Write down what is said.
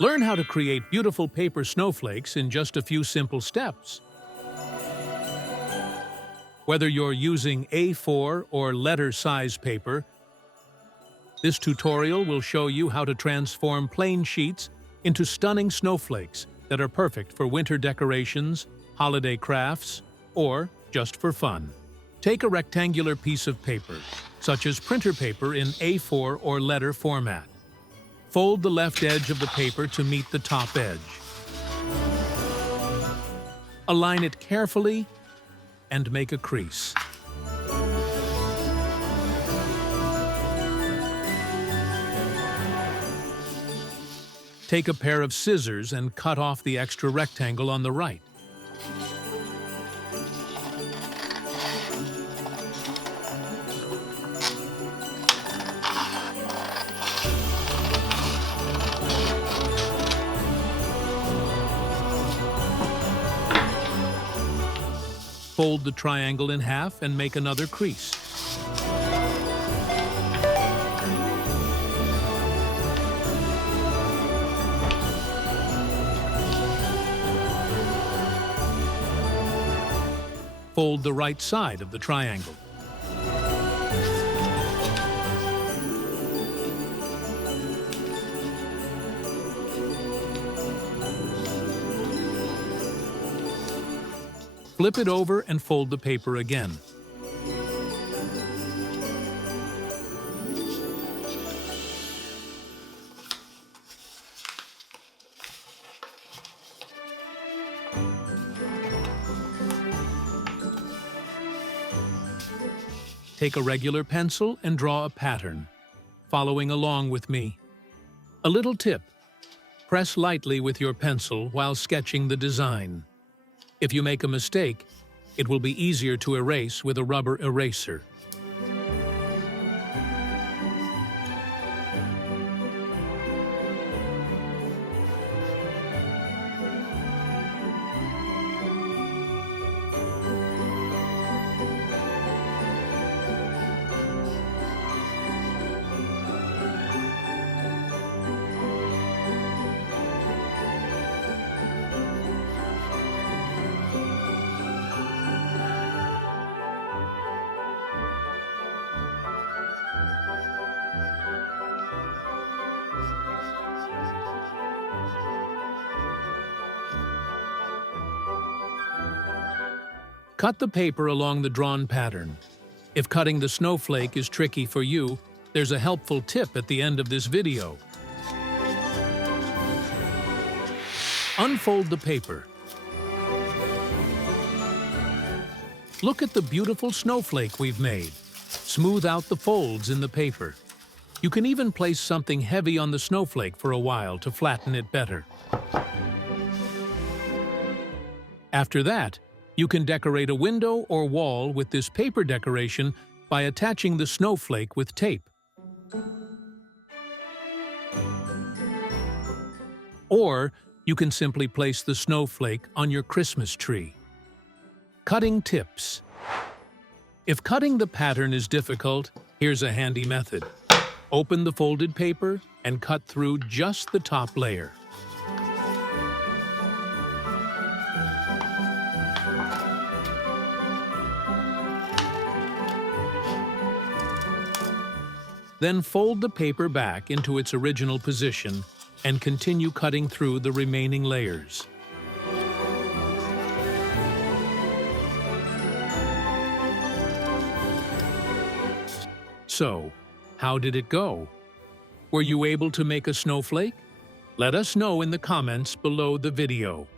Learn how to create beautiful paper snowflakes in just a few simple steps. Whether you're using A4 or letter-size paper, this tutorial will show you how to transform plain sheets into stunning snowflakes that are perfect for winter decorations, holiday crafts, or just for fun. Take a rectangular piece of paper, such as printer paper in A4 or letter format. Fold the left edge of the paper to meet the top edge. Align it carefully and make a crease. Take a pair of scissors and cut off the extra rectangle on the right. Fold the triangle in half and make another crease. Fold the right side of the triangle. Flip it over and fold the paper again. Take a regular pencil and draw a pattern, following along with me. A little tip: press lightly with your pencil while sketching the design. If you make a mistake, it will be easier to erase with a rubber eraser. Cut the paper along the drawn pattern. If cutting the snowflake is tricky for you, there's a helpful tip at the end of this video. Unfold the paper. Look at the beautiful snowflake we've made. Smooth out the folds in the paper. You can even place something heavy on the snowflake for a while to flatten it better. After that, you can decorate a window or wall with this paper decoration by attaching the snowflake with tape. Or you can simply place the snowflake on your Christmas tree. Cutting tips. If cutting the pattern is difficult, here's a handy method. Open the folded paper and cut through just the top layer. Then fold the paper back into its original position and continue cutting through the remaining layers. So, how did it go? Were you able to make a snowflake? Let us know in the comments below the video.